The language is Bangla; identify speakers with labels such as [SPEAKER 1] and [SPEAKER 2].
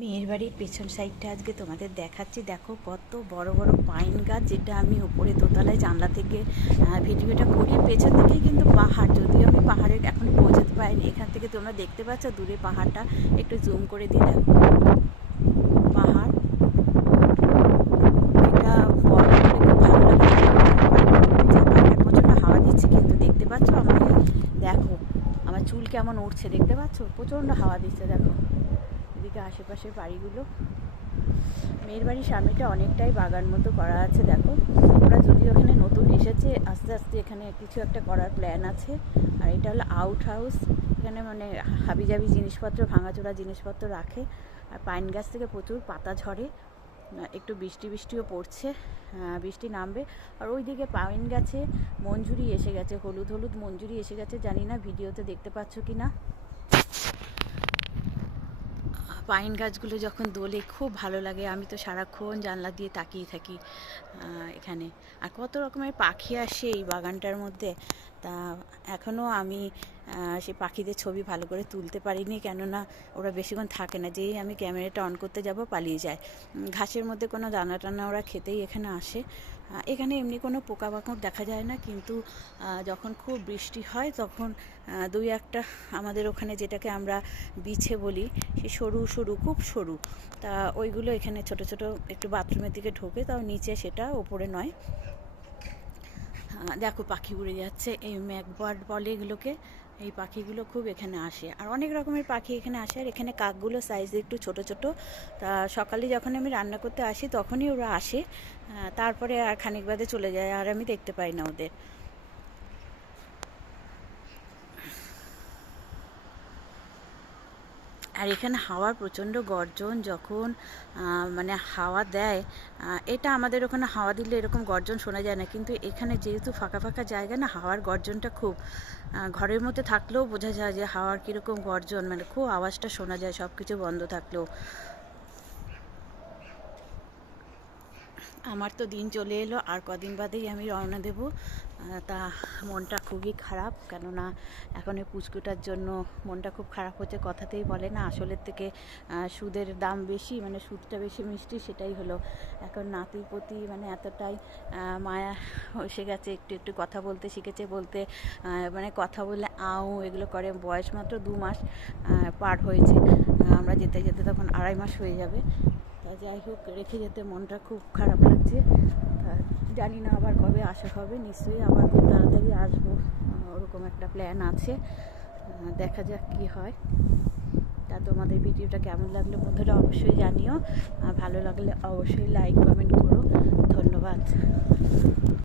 [SPEAKER 1] মেয়ের বাড়ির পেছন সাইডটা আজকে তোমাদের দেখাচ্ছি। দেখো কত বড় বড় পাইন গাছ যেটা আমি উপরে দোতলায় জানলা থেকে ভিডিওটা করি। পেছন থেকেই কিন্তু পাহাড়। যদিও আমি পাহাড়ে এখন পৌঁছাতে পারিনি এখান থেকে তোমরা দেখতে পাচ্ছ দূরে পাহাড়টা। একটু জুম করে দিই, দেখো। পাহাড়। এটা খুব ভালো লাগে। প্রচণ্ড হাওয়া দিচ্ছে কিন্তু দেখতে পাচ্ছ আমাকে। দেখো, আমার চুল কেমন উঠছে, দেখতে পাচ্ছ? প্রচণ্ড হাওয়া দিচ্ছে, দেখো। এদিকে আশেপাশের বাড়িগুলো। মেয়ের বাড়ির সামনেটা অনেকটাই বাগান মতো করা আছে, দেখো। ওরা যদি ওখানে নতুন এসেছে, আস্তে আস্তে এখানে কিছু একটা করার প্ল্যান আছে। আর এটা হলো আউট হাউস এখানে মানে হাবিজাবি জিনিসপত্র, ভাঙাচোরা জিনিসপত্র রাখে। আর পাইন গাছ থেকে প্রচুর পাতা ঝরে। একটু বৃষ্টি বৃষ্টিও পড়ছে বৃষ্টি নামবে। আর ওইদিকে পাইন গাছে মঞ্জুরি এসে গেছে, হলুদ হলুদ মঞ্জুরি এসে গেছে, জানি না ভিডিওতে দেখতে পাচ্ছ কি না পাইন গাছগুলো যখন দোলে খুব ভালো লাগে, আমি তো সারাক্ষণ জানলা দিয়ে তাকিয়ে থাকি এখানে। আর কত রকমের পাখি আসে এই বাগানটার মধ্যে। তা এখনও আমি সে পাখিদের ছবি ভালো করে তুলতে পারিনি, কেননা ওরা বেশিক্ষণ থাকে না। যেই আমি ক্যামেরাটা অন করতে যাব, পালিয়ে যায়। ঘাসের মধ্যে কোনো দানা টানা ওরা খেতেই এখানে আসে। এখানে এমনি কোনো পোকামাকড় দেখা যায় না, কিন্তু যখন খুব বৃষ্টি হয়, তখন দুই একটা আমাদের ওখানে যেটাকে আমরা বিছে বলি, সে সরু সরু, খুব সরু। তা ওইগুলো এখানে ছোট ছোট একটু বাথরুমের দিকে ঢোকে, তাও নিচে সেটা, ওপরে নয়। দেখো পাখি উড়ে যাচ্ছে। এই ম্যাকবার্ড বলে এগুলোকে। এই পাখিগুলো খুব এখানে আসে। আর অনেক রকমের পাখি এখানে আসে। আর এখানে কাকগুলো সাইজ একটু ছোট ছোট। তা সকালে যখন আমি রান্না করতে আসি, তখনই ওরা আসে। তারপরে আর খানিক বাদে চলে যায়। আর আমি দেখতে পাই না ওদের। আর এখানে হাওয়ার প্রচণ্ড গর্জন যখন মানে হাওয়া দেয় এটা আমাদের ওখানে হাওয়া দিলে এরকম গর্জন শোনা যায় না। কিন্তু এখানে যেহেতু ফাঁকা ফাঁকা জায়গা না, হাওয়ার গর্জনটা খুব ঘরের মধ্যে থাকলেও বোঝা যায় যে হাওয়ার কীরকম গর্জন মানে খুব আওয়াজটা শোনা যায় সব কিছু বন্ধ থাকলেও। আমার তো দিন চলে এলো, আর কদিন বাদেই আমি রওনা দেব। তা মনটা খুবই খারাপ, কেননা এখন এই পুচকুটার জন্য মনটা খুব খারাপ হচ্ছে, কথাতেই বলে না, আসলের থেকে সুদের দাম বেশি মানে সুদটা বেশি মিষ্টি, সেটাই হলো। এখন নাতির প্রতি মানে এতটাই মায়া এসে গেছে, একটু একটু কথা বলতে শিখেছে, বলতে মানে কথা বলে আও, এগুলো করে, বয়স মাত্র দু মাস পার হয়েছে। আমরা যেতে যেতে তখন আড়াই মাস হয়ে যাবে। তা যাই হোক, রেখে যেতে মনটা খুব খারাপ লাগছে। জানি না আবার কবে আসা হবে, নিশ্চয়ই আবার খুব তাড়াতাড়ি আসব। ওরকম একটা প্ল্যান আছে। দেখা যাক কী হয়। তা তোমাদের ভিডিওটা কেমন লাগল বন্ধুরা অবশ্যই জানিও। ভালো লাগলে অবশ্যই লাইক কমেন্ট করো।